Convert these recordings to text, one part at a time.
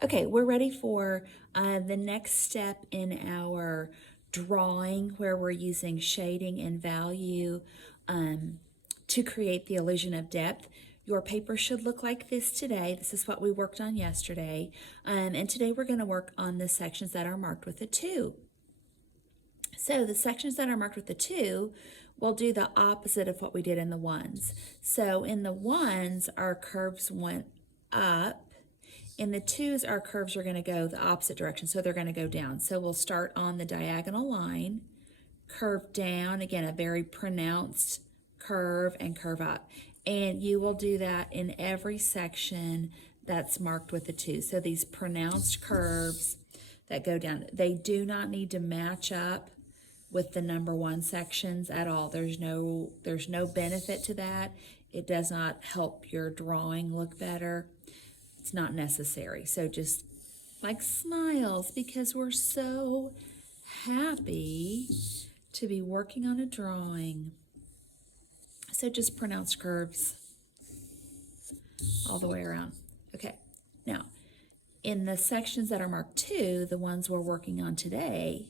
Okay, we're ready for the next step in our drawing where we're using shading and value to create the illusion of depth. Your paper should look like this today. This is what we worked on yesterday. And today we're going to work on the sections that are marked with a 2. So the sections that are marked with the 2, we'll do the opposite of what we did in the 1s. So in the 1s, our curves went up. In the 2s, our curves are going to go the opposite direction, so they're going to go down. So we'll start on the diagonal line, curve down, again, a very pronounced curve, and curve up. And you will do that in every section that's marked with a 2. So these pronounced curves that go down, they do not need to match up with the number 1 sections at all. There's no benefit to that. It does not help your drawing look better. It's not necessary. So just like smiles, because we're so happy to be working on a drawing. So just pronounced curves all the way around. Okay, now in the sections that are marked 2, the ones we're working on today,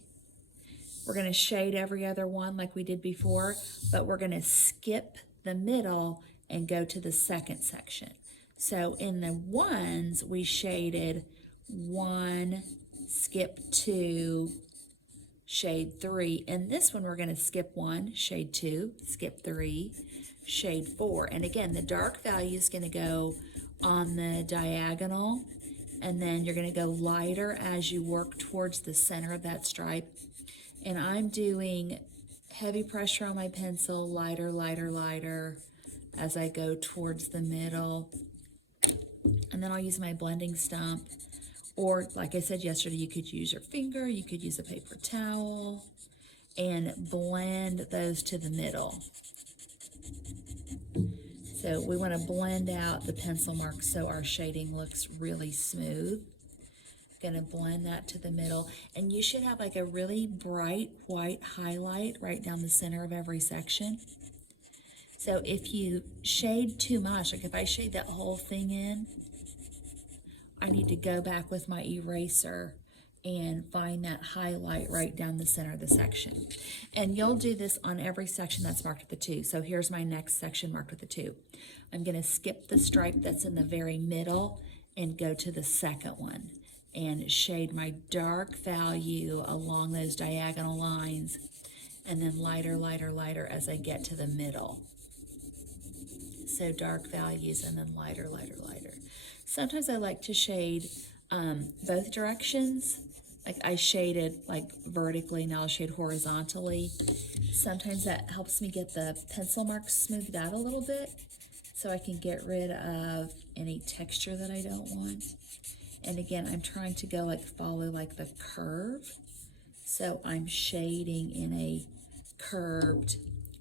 we're going to shade every other one like we did before, but we're going to skip the middle and go to the second section. So in the 1s, we shaded 1, skip 2, shade 3. In this one, we're going to skip 1, shade 2, skip 3, shade 4. And again, the dark value is going to go on the diagonal, and then you're going to go lighter as you work towards the center of that stripe. And I'm doing heavy pressure on my pencil, lighter, lighter, lighter, as I go towards the middle. And then I'll use my blending stump, or like I said yesterday, you could use your finger, you could use a paper towel, and blend those to the middle. So we want to blend out the pencil marks so our shading looks really smooth. Gonna blend that to the middle, and you should have like a really bright white highlight right down the center of every section. So if you shade too much, like if I shade that whole thing in, I need to go back with my eraser and find that highlight right down the center of the section. And you'll do this on every section that's marked with a 2. So here's my next section marked with a 2. I'm gonna skip the stripe that's in the very middle and go to the second one and shade my dark value along those diagonal lines, and then lighter, lighter, lighter as I get to the middle. So dark values and then lighter, lighter, lighter. Sometimes I like to shade both directions. Like I shaded like vertically, now I'll shade horizontally. Sometimes that helps me get the pencil marks smoothed out a little bit so I can get rid of any texture that I don't want. And again, I'm trying to go like follow like the curve. So I'm shading in a curved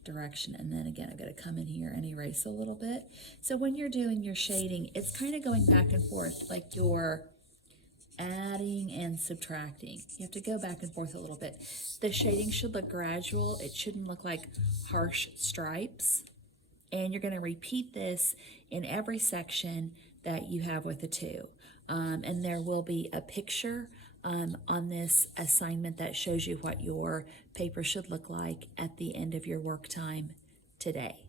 direction. And then again, I've got to come in here and erase a little bit. So when you're doing your shading, it's kind of going back and forth, like you're adding and subtracting. You have to go back and forth a little bit. The shading should look gradual. It shouldn't look like harsh stripes. And you're going to repeat this in every section that you have with a 2. And there will be a picture on this assignment that shows you what your paper should look like at the end of your work time today.